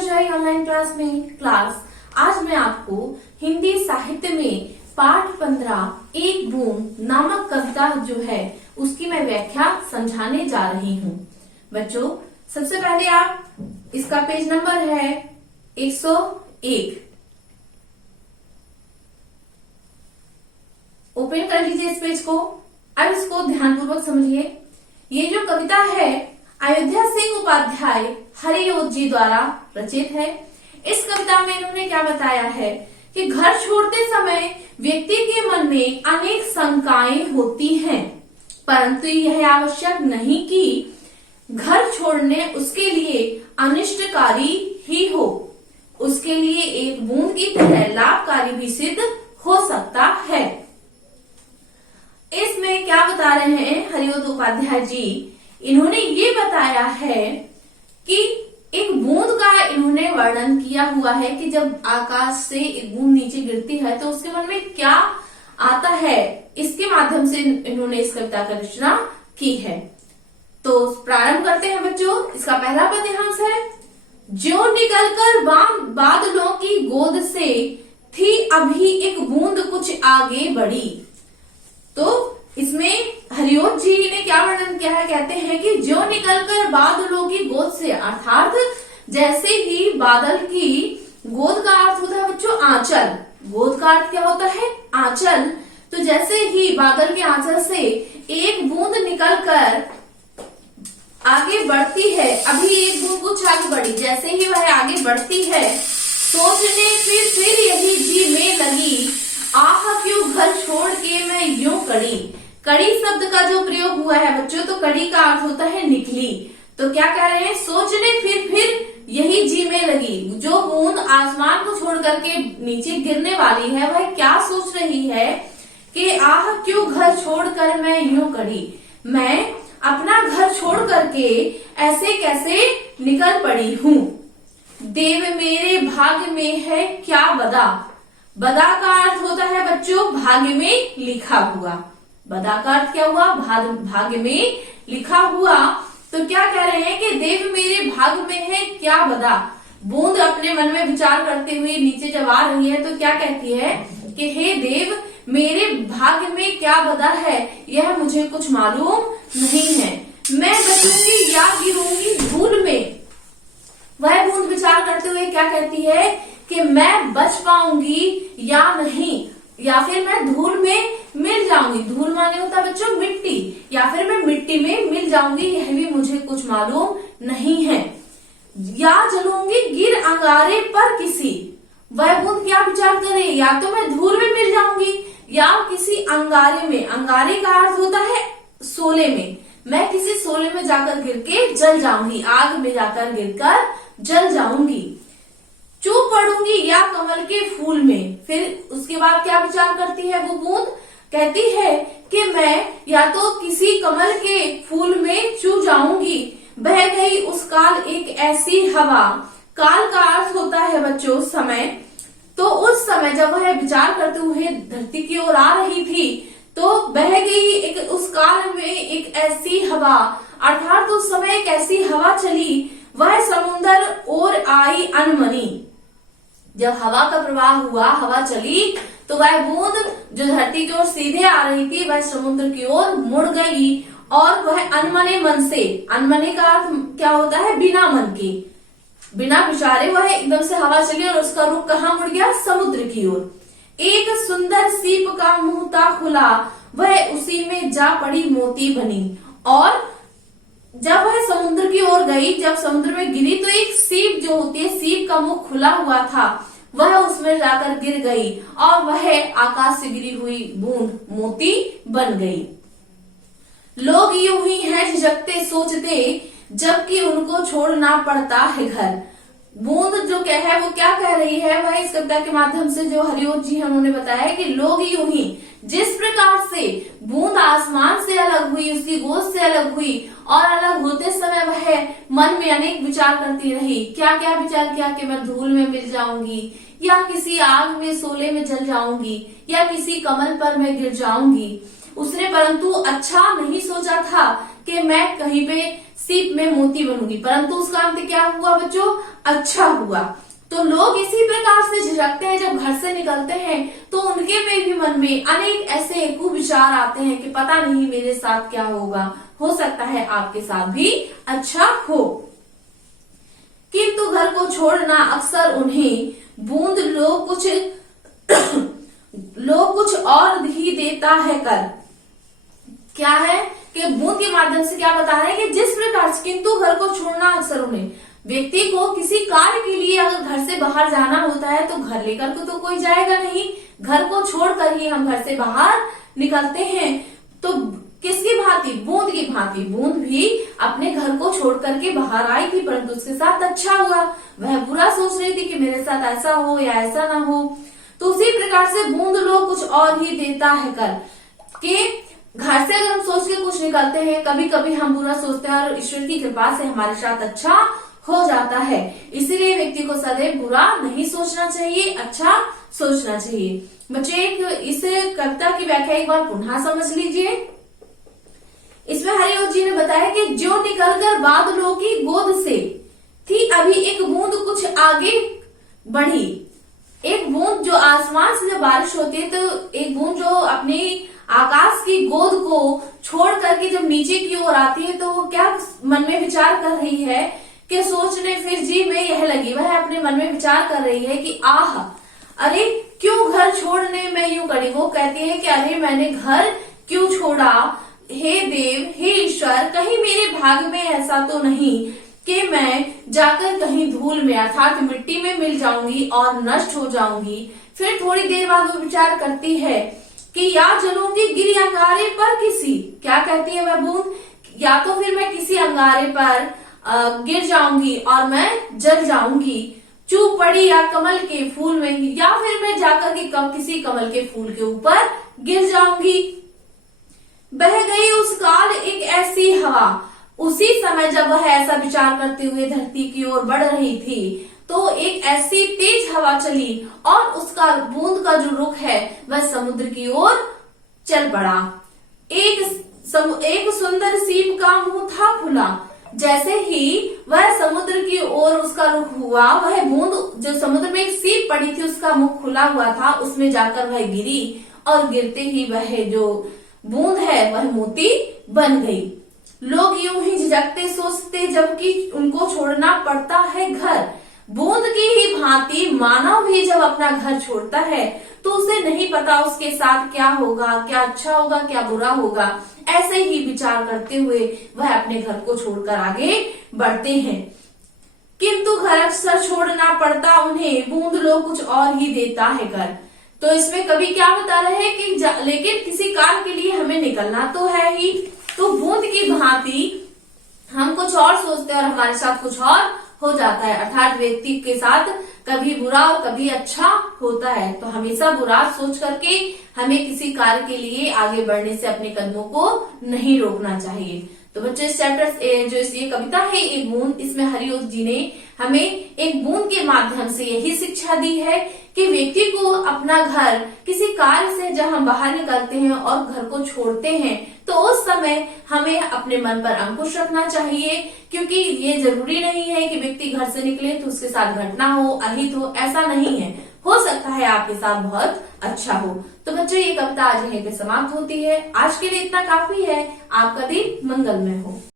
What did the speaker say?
हर्षाई online class में class. आज मैं आपको हिंदी साहित्य में पाठ 15 एक बूंद नामक कविता जो है उसकी मैं व्याख्या समझाने जा रही हूँ। बच्चों, सबसे पहले आप इसका पेज नंबर है 101, ओपन कर लीजिए इस पेज को। अब इसको ध्यानपूर्वक समझिए। ये जो कविता है अयोध्या सिंह उपाध्याय हरिओत जी द्वारा रचित है। इस कविता में इन्होंने क्या बताया है कि घर छोड़ते समय व्यक्ति के मन में अनेक शंकाएं होती हैं, परंतु यह आवश्यक नहीं कि घर छोड़ने उसके लिए अनिष्टकारी ही हो, उसके लिए एक बूंद की तरह लाभकारी भी सिद्ध हो सकता है। इसमें क्या बता रहे हैं हरिओत उपाध्याय जी? इन्होंने ये बताया है कि एक बूंद का इन्होंने वर्णन किया हुआ है कि जब आकाश से एक बूंद नीचे गिरती है तो उसके मन में क्या आता है, इसके माध्यम से इन्होंने इस कविता का रचना की है। तो प्रारंभ करते हैं बच्चों। इसका पहला पद्यांश है, ज्यों निकलकर बादलों की गोद से थी अभी एक बूंद कुछ आगे बढ़ी। तो इसमें हरिओत जी ने क्या वर्णन किया है? कहते हैं कि जो निकलकर बादलों की गोद से, अर्थात जैसे ही बादल की गोद का अर्थ होता है बच्चों आंचल। गोद का अर्थ क्या होता है? आंचल। तो जैसे ही बादल के आंचल से एक बूंद निकलकर आगे बढ़ती है, अभी एक बूंद कुछ आगे बढ़ी, जैसे ही वह आगे बढ़ती है सोचने फिर यही जी में लगी, आह क्यों घर छोड़ के मैं यूं कड़ी। कड़ी शब्द का जो प्रयोग हुआ है बच्चों, तो कड़ी का अर्थ होता है निकली। तो क्या कह रहे हैं? सोचने फिर यही जी में लगी। जो बूंद आसमान को छोड़ करके नीचे गिरने वाली है वह क्या सोच रही है कि आह क्यों घर छोड़कर मैं यूं कड़ी, मैं अपना घर छोड़ करके ऐसे कैसे निकल पड़ी हूँ। देव मेरे भाग्य में है क्या बदा। बदा का अर्थ होता है बच्चों भाग्य में लिखा हुआ। बदा का अर्थ क्या हुआ? भाग्य में लिखा हुआ। तो क्या कह रहे हैं कि देव मेरे भाग्य में है क्या बदा। बूंद अपने मन में विचार करते हुए नीचे जब आ रही है तो क्या कहती है कि हे देव मेरे भाग्य में क्या बदा है, यह मुझे कुछ मालूम नहीं है। मैं बचूंगी या गिरूंगी धूल में। वह बूंद विचार करते हुए क्या कहती है कि मैं बच पाऊंगी या नहीं, या फिर मैं धूल में मिल जाऊंगी। धूल माने होता है बच्चों मिट्टी, या फिर मैं मिट्टी में मिल जाऊंगी, यह भी मुझे कुछ मालूम नहीं है। या जलूंगी गिर अंगारे पर किसी। वह बूंद क्या विचार करे? या तो मैं धूल में मिल जाऊंगी या किसी अंगारे में। अंगारे का अर्थ होता है शोले में। मैं किसी शोले में जाकर गिर के जल जाऊंगी, आग में जाकर गिरकर जल जाऊंगी। चुप पड़ूंगी या कमल के फूल में। फिर उसके बाद क्या विचार करती है वो बूंद? कहती है कि मैं या तो किसी कमल के फूल में चू जाऊंगी। बह गई उस काल एक ऐसी हवा। काल का अर्थ होता है बच्चों समय। तो उस समय जब वह विचार करते हुए धरती की ओर आ रही थी तो बह गई एक उस काल में एक ऐसी हवा, अर्थात उस समय एक ऐसी हवा चली, वह समुन्दर ओर आई अनमनी। जब हवा का प्रवाह हुआ, हवा चली, तो वह बूंद जो धरती की ओर सीधे आ रही थी वह समुद्र की ओर मुड़ गई और वह अनमने मन से, अनमने का अर्थ क्या होता है? बिना मन के, बिना विचारे वह एकदम से हवा चली और उसका रुख कहाँ मुड़ गया? समुद्र की ओर। एक सुंदर सीप का मुंह था खुला, वह उसी में जा पड़ी मोती बनी। और जब वह समुद्र की ओर गई, जब समुद्र में गिरी तो एक सीप जो होती है, सीप का मुंह खुला हुआ था, वह उसमें जाकर गिर गई और वह आकाश से गिरी हुई बूंद मोती बन गई। लोग यूं ही हैं झिझकते सोचते जबकि उनको छोड़ना पड़ता है घर। बूंद जो है वो क्या कह रही है? वह इस कविता के माध्यम से जो हरिओत जी हैं उन्होंने बताया है कि लोग यूं ही, जिस प्रकार से बूंद आसमान से अलग हुई, उसकी गोद से अलग हुई और अलग होते समय वह मन में अनेक विचार करती रही। क्या क्या विचार किया कि मैं धूल में मिल जाऊंगी, या किसी आग में शोले में जल जाऊंगी, या किसी कमल पर मैं गिर जाऊंगी। उसने परंतु अच्छा नहीं सोचा था कि मैं कहीं पे सीप में मोती बनूंगी, परंतु उसका अंत क्या हुआ बच्चों? अच्छा हुआ। तो लोग इसी प्रकार से झिझकते हैं, जब घर से निकलते हैं तो उनके में भी मन में अनेक ऐसे कुविचार आते हैं कि पता नहीं मेरे साथ क्या होगा, हो सकता है आपके साथ भी अच्छा हो। किंतु घर को छोड़ना अक्सर उन्हें बूंद लो कुछ और ही देता है कर। क्या है कि बूंद के माध्यम से क्या बता रहे हैं कि जिस प्रकार से, किंतु घर को छोड़ना अक्सर उन्हें, व्यक्ति को किसी कार्य के लिए अगर घर से बाहर जाना होता है तो घर लेकर के तो कोई जाएगा नहीं, घर को छोड़कर ही हम घर से बाहर निकलते हैं। तो किसकी भांति? बूंद की भांति। बूंद भी अपने घर को छोड़ करके बाहर आई थी, परंतु उसके साथ अच्छा हुआ। वह बुरा सोच रही थी कि मेरे साथ ऐसा हो या ऐसा ना हो। तो उसी प्रकार से बूंद लो कुछ और ही देता है कर, कि घर से अगर हम सोच के कुछ निकलते हैं, कभी कभी हम बुरा सोचते हैं और ईश्वर की कृपा से हमारे साथ अच्छा हो जाता है। इसीलिए व्यक्ति को सदैव बुरा नहीं सोचना चाहिए, अच्छा सोचना चाहिए। बच्चे एक इस कविता की व्याख्या एक बार पुनः समझ लीजिए। इसमें हरिओ जी ने बताया कि जो निकलकर बादलों की गोद से थी अभी एक बूंद कुछ आगे बढ़ी। एक बूंद जो आसमान से जब बारिश होती है तो एक बूंद जो अपनी आकाश की गोद को छोड़ करके जब नीचे की ओर आती है तो वो क्या मन में विचार कर रही है कि सोचने फिर जी में यह लगी। वह अपने मन में विचार कर रही है कि आह, अरे क्यों घर छोड़ने में यूं करी। वो कहती है कि अरे मैंने घर क्यों छोड़ा, हे देव, हे ईश्वर, कहीं मेरे भाग्य में ऐसा तो नहीं कि मैं जाकर कहीं धूल में अर्थात मिट्टी में मिल जाऊंगी और नष्ट हो जाऊंगी। फिर थोड़ी देर बाद वो विचार करती है कि या जलूंगी गिरी अंगारे पर किसी। क्या कहती है वह बूंद? या तो फिर मैं किसी अंगारे पर गिर जाऊंगी और मैं जल जाऊंगी, चूप पड़ी या कमल के फूल में, या फिर मैं जाकर के किसी कमल के फूल के ऊपर गिर जाऊंगी। बह गई उस काल एक ऐसी हवा। उसी समय जब वह ऐसा विचार करते हुए धरती की ओर बढ़ रही थी तो एक ऐसी तेज हवा चली और उसका बूंद का जो रुख है वह समुद्र की ओर चल पड़ा। एक सुंदर सीप का मुंह था खुला। जैसे ही वह समुद्र की ओर उसका रुख हुआ, वह बूंद जो समुद्र में एक सीप पड़ी थी उसका मुख खुला हुआ था, उसमें जाकर वह गिरी और गिरते ही वह जो बूंद है वह मोती बन गई। लोग यूं ही झिझकते सोचते जबकि उनको छोड़ना पड़ता है घर। बूंद की ही भांति मानव भी जब अपना घर छोड़ता है तो उसे नहीं पता उसके साथ क्या होगा, क्या अच्छा होगा, क्या बुरा होगा। ऐसे ही विचार करते हुए वह अपने घर को छोड़कर आगे बढ़ते हैं। किंतु घर अक्सर छोड़ना पड़ता उन्हें, बूंद लो कुछ और ही देता है घर। तो इसमें कभी क्या बता रहे हैं कि लेकिन किसी कार्य के लिए हमें निकलना तो है ही। तो बूंद की भांति हम कुछ और सोचते हैं और हमारे साथ कुछ और हो जाता है, अर्थात व्यक्ति के साथ कभी बुरा और कभी अच्छा होता है। तो हमेशा बुरा सोच करके हमें किसी कार्य के लिए आगे बढ़ने से अपने कदमों को नहीं रोकना चाहिए। तो बच्चों इस चैप्टर जो ये कविता है एक बूंद, इसमें हरिओं जी ने हमें एक बूंद के माध्यम से यही शिक्षा दी है कि व्यक्ति को अपना घर किसी कार्य से जब हम बाहर निकलते हैं और घर को छोड़ते हैं तो उस समय हमें अपने मन पर अंकुश रखना चाहिए, क्योंकि ये जरूरी नहीं है कि व्यक्ति घर से निकले तो उसके साथ घटना हो, अहित हो, ऐसा नहीं है। हो सकता है आपके साथ बहुत अच्छा हो। तो बच्चों ये कविता आज यहीं पे समाप्त होती है। आज के लिए इतना काफी है। आपका दिन मंगलमय हो।